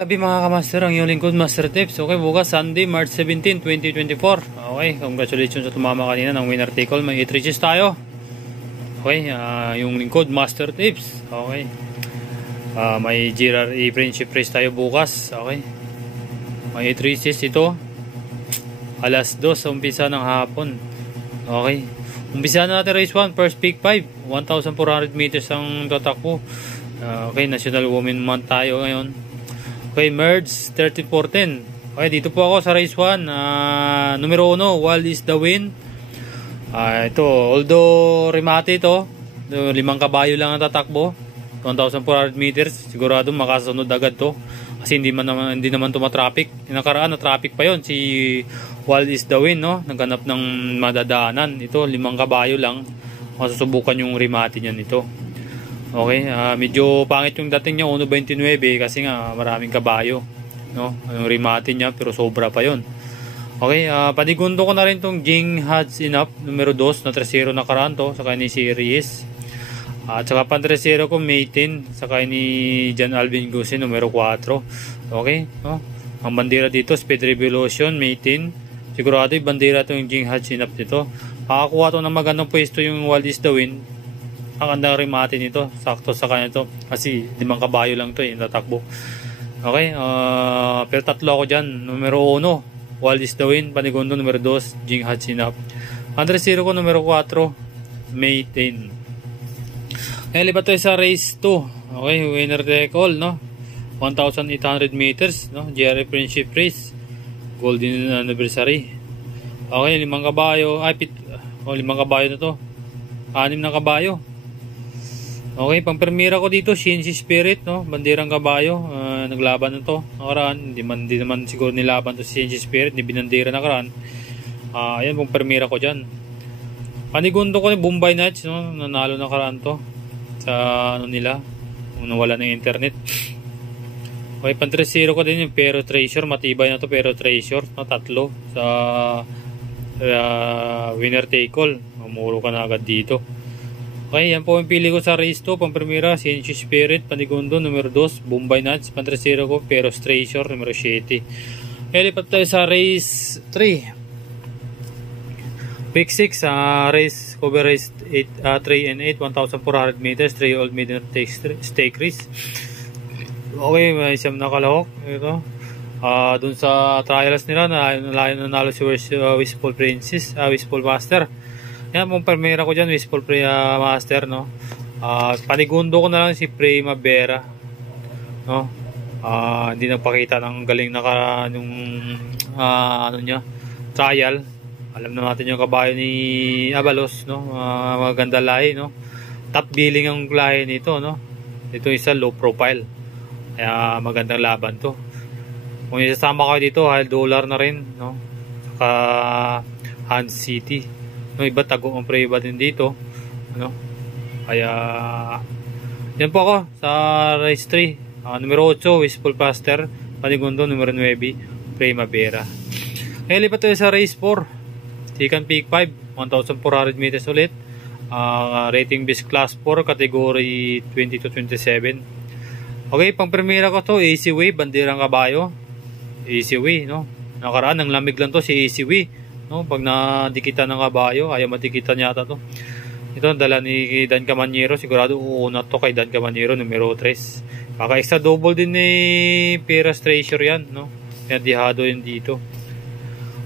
Sabi mga kamaster, ang iyong lingkod Master Tips. Okay, bukas Sunday, March 17, 2024. Okay, congratulations sa tumama kanina ng winner take all. May 8 riches tayo. Okay, yung lingkod Master Tips. Okay, may GRE Friendship Race tayo bukas. Okay, may 8 riches ito. Alas 2 sa umpisa ng hapon. Okay, umpisa na natin race 1, first pick 5. 1,400 meters ang tatakbo. Okay, National Women Month tayo ngayon. Okay, merge 3410. Okay, dito po ako sa race 1. Numero 1, Wild is the Wind. Ito, although remate ito, 5 kabayo lang ang tatakbo. 1,400 meters. Sigurado makasunod agad to. Kasi hindi naman tumatraffic. Nakaraan na traffic pa yon si Wild is the Wind, no? Naghanap ng madadaanan. Ito, 5 kabayo lang. Masusubukan yung remate niyan ito. Okay, medyo pangit yung dating niya 1.29 kasi nga maraming kabayo, no? Yung remate niya pero sobra pa yon. Okay, panigundo ko na rin tong Jing Hads Enough numero 2 na 3-0 nakaraan to sa kanya ni Series. At saka pan 3-0 ko May 10 sa kanya ni John Alvin Gusin numero 4. Okay, no? Ang bandera dito Speed Revolution May 10. Sigurado yung bandera to yung Jing Hads Enough dito. Makakuha to ng magandang pwesto yung Wild is the Wind. Ang gandang remate nito, sakto sa kanya to kasi 5 kabayo lang to yung tatakbo. Okay, pero tatlo ako dyan. Numero 1, Wild is the Wind. Panigundo, numero 2, Jing Hads Enough. 100 ko, numero 4, May 10. Ngayon, lipat tayo sa race 2. Okay, winner take all, no? 1,800 meters, no? GRE Friendship Race. Golden Anniversary. Okay, 5 kabayo. 5 kabayo na to. 6 na kabayo. Okay, pang premiera ko dito, Shinji Spirit, no? Bandirang kabayo, naglaban na to nakaraan. Hindi naman siguro nilaban to si Shinji Spirit, ni binandira nakaraan. Ayan, pang premiera ko dyan. Panigundo ko ni Bombay Knights, no? Nanalo nakaraan to sa ano nila, kung nawala ng internet. Okay, pang 3-0 ko din yung Pero Treasure, matibay na to Pero Treasure, no? Tatlo sa winner take all. Mamuro ka na agad dito. Okay, yan po yung pili ko sa race 2. Pang primera, Shinji Spirit. Panigundo, numero 2, Bombay Nuts. Pang 3-0 ko, Pero Treasure, numero 7. Okay, lipat tayo sa race 3. Pick 6, race, cover race 3 and 8, 1,400 meters, 3 old medium stake race. Okay, may siyam na kalahok. Ito. Dun sa trials nila, nanalo si Wishful Princess, Wishful Master. Yan, pong primera ko dyan, Wishful Master, no? Panigundo ko na lang si Primavera, no? Hindi nagpakita ng galing na yung ano niya, trial. Alam na natin yung kabayo ni Abalos, no? Maganda lahi, no? Top billing ang lahi nito, no? Ito isa low profile. Kaya magandang laban to. Kung isasama ko dito, $1 na rin, no? Saka Hans City. No, iba tago ang pre iba din dito, ano? Kaya yan po ako sa race 3. Numero 8, Wishful Master. Panigundo, numero 9, Primavera. Ngayon lipat tayo sa race 4. Second pick 5, 1,400 meters ulit. Rating base class 4, category 20 to 27. Okay, pang primera ko to, AC Way, bandirang kabayo. AC Way, no? Nakaraan, ng lamig lang to si AC Way. No, pag nadikitan ng kabayo, ayaw madikitan yata to. Ito, dala ni Dan Camaniero. Sigurado uuna to kay Dan Camaniero, numero 3. Baka extra double din ni Peras Treasure yan, no? Kaya dihado yun dito.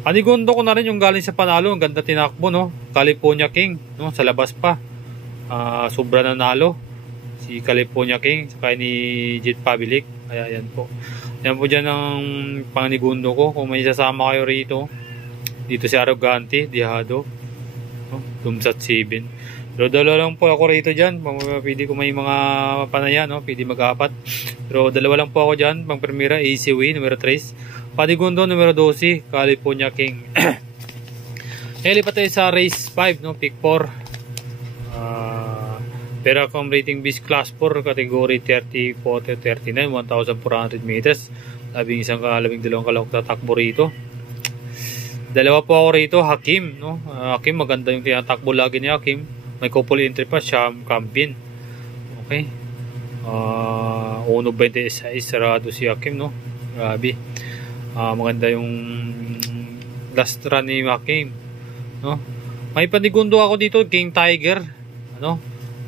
Panigundo ko na rin yung galing sa panalo. Ang ganda tinakbo, no? California King, no? Sa labas pa. Sobra nanalo. Si California King, saka ni Jet Pabilik. Kaya yan po. Yan po dyan ang panigundo ko. Kung may sasama kayo rito. Dito si Arrogante, Dihado, no? Tumsat 7. Pero dalawa lang po ako rito dyan. Pwede ko may mga panaya, no? Pwede mag-apat. Pero dalawa lang po ako dyan. Pang primera, AC Way, numero 3. Panigundo, numero 12, California King. Lipat tayo sa race 5, no? Pick 4. Peracom rating base class 4, category 30, 40, 39, 1,400 meters. 12 kalahok tatakbo rito. Dalawa po ako rito, Hakim, no? Hakim, maganda yung tinatakbo lagi ni Hakim. May couple entry pa, Sham Campin. Okay. 1.26 sarado si Hakim, no? Grabe. Maganda yung last run ni Hakim, no? May panigundo ako dito, King Tiger, ano?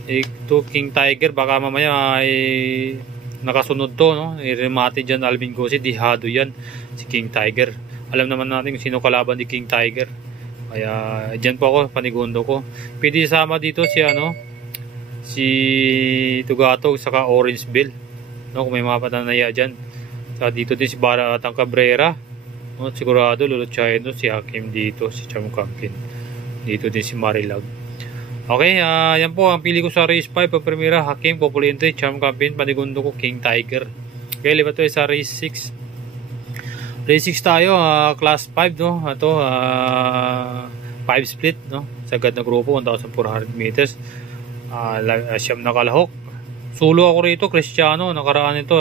Ito King Tiger, baka mamaya ay nakasunod to, no? I-remate dyan Alvin Gossi, dihado yan si King Tiger. Alam naman natin kung sino kalaban ni King Tiger. Kaya dyan po ako, panigundo ko. Pwede sama dito si ano, si Tugatog saka Orange Bill, no? Kung may mga patanaya dyan. Saka dito din si Baratang Cabrera, no? Sigurado lulutsahin, no? Si Hakim dito, si Cham Campion. Dito din si Marilag. Okay, yan po ang pili ko sa race 5. Pagprimera, Hakim, Populente, Cham Campion. Panigundo ko, King Tiger. Okay, libat tayo sa race 6. Race 6 tayo, class 5, no? Ito, 5 split, no? Sagad na grupo, 1,400 meters. Siyam na kalahok. Solo ako rito, Cristiano. Nakaraan ito,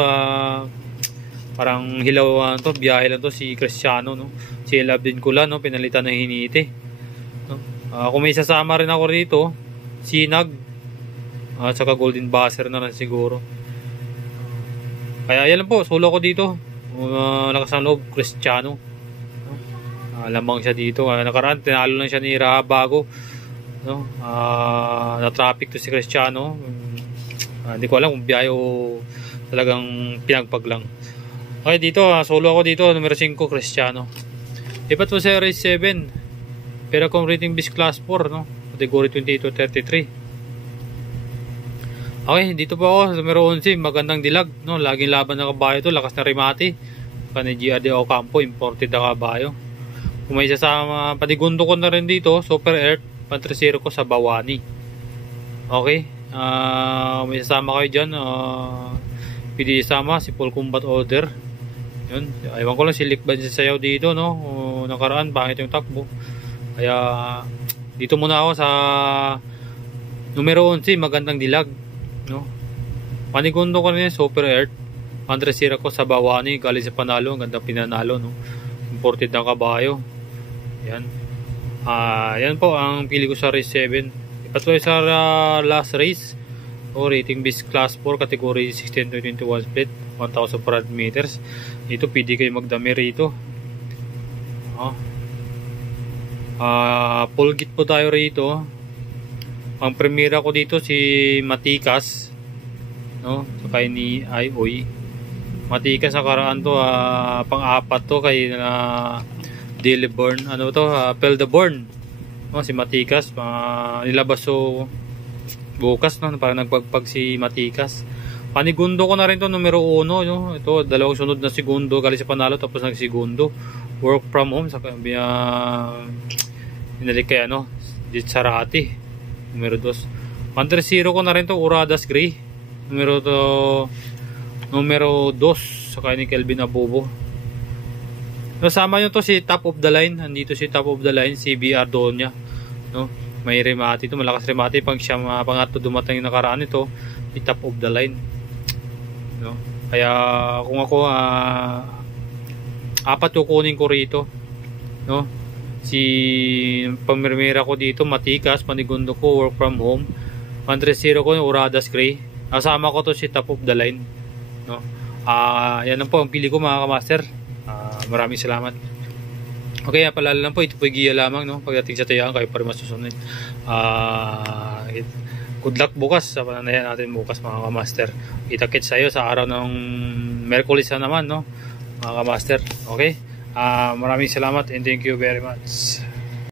parang hilaw to, biyahe lang to si Cristiano, no? Si Love din ko lang, no? Pinalitan na hiniti, no? Kung may sasama rin ako rito, Sinag, at saka Golden Buzzer na lang siguro. Kaya yan lang po, solo ko dito. Lakas ang loob, Cristiano, no? Lamang siya dito. Nakaraan, tinalo lang siya ni Rahabago, no? Na traffic to si Cristiano. Hindi ko alam kung biyahe o talagang pinagpag lang. Okay, dito, solo ako dito, numero 5, Cristiano. Ipat po sa race 7. Pero kung rating bis class 4, no? Category 28 to 33. Okay, dito po ako, numero 11, magandang dilag, no? Laging laban ng kabayo to, lakas na remate. Pani GRD Ocampo, imported na kabayo. Kung may sasama, panigundo ko na rin dito, Super Earth, pantresero ko sa Bawani. Okay, may sasama kayo dyan, pwede isama si Full Combat Order. Yun, aywan ko lang si Likban sa sayaw dito, no? Nakaraan, pangit yung takbo. Kaya dito muna ako sa numero 11, magandang dilag, no? Panigundo ko rin Super Earth, pantresero ko sa Bawani, galing sa panalo, ang gandang pinanalo, no? Imported na kabayo. Yan. Yan po ang pili ko sa race 7. Ipatuloy sa last race, o rating bis class 4, category 16 to 21 split, 1,400 meters. Dito pwede kayo magdami rito. Pulgit po tayo rito. Ang premiera ko dito si Matikas, no? So kay ni Ioy. Matikas nakaraan to, pang-apat to kay Dilleborn, ano to, Peldeborn, no? Si Matikas, nilabas so bukas, no? Parang nagpagpag si Matikas. Panigundo ko na rin to, numero 1, no? Ito, dalawang sunod na segundo, galing sa panalo, tapos nagsegundo. Work from home, sa pinalik kay ano, Sarati, numero 2. Pantresero ko na rin to, Uradas Gray, numero 2, saka ni Kelvin Abubo. Nasama nyo to si top of the line, andito si top of the line, si BR Donya, no? May remate ito, malakas remate, pang siyam, pangatlo dumating yung nakaraan ito, si top of the line, no? Kaya kung ako, apat kukunin ko rito, no? Si pamirmira ko dito, Matikas, panigundo ko, Work from home, pantresero ko yung Uradas Gray, kasama ko to si top of the line, no? Yan lang po ang pili ko, mga kamaster. Maraming salamat. Okay, paalala lang po, ito po yung giya lamang, no? Pagdating sa tayaan, kayo pa rin masusunod. Good luck bukas sa pananayan natin bukas, mga kamaster. Kita-kits sa'yo sa araw ng Merkulis na naman, no? Mga kamaster. Okay, maraming salamat and thank you very much.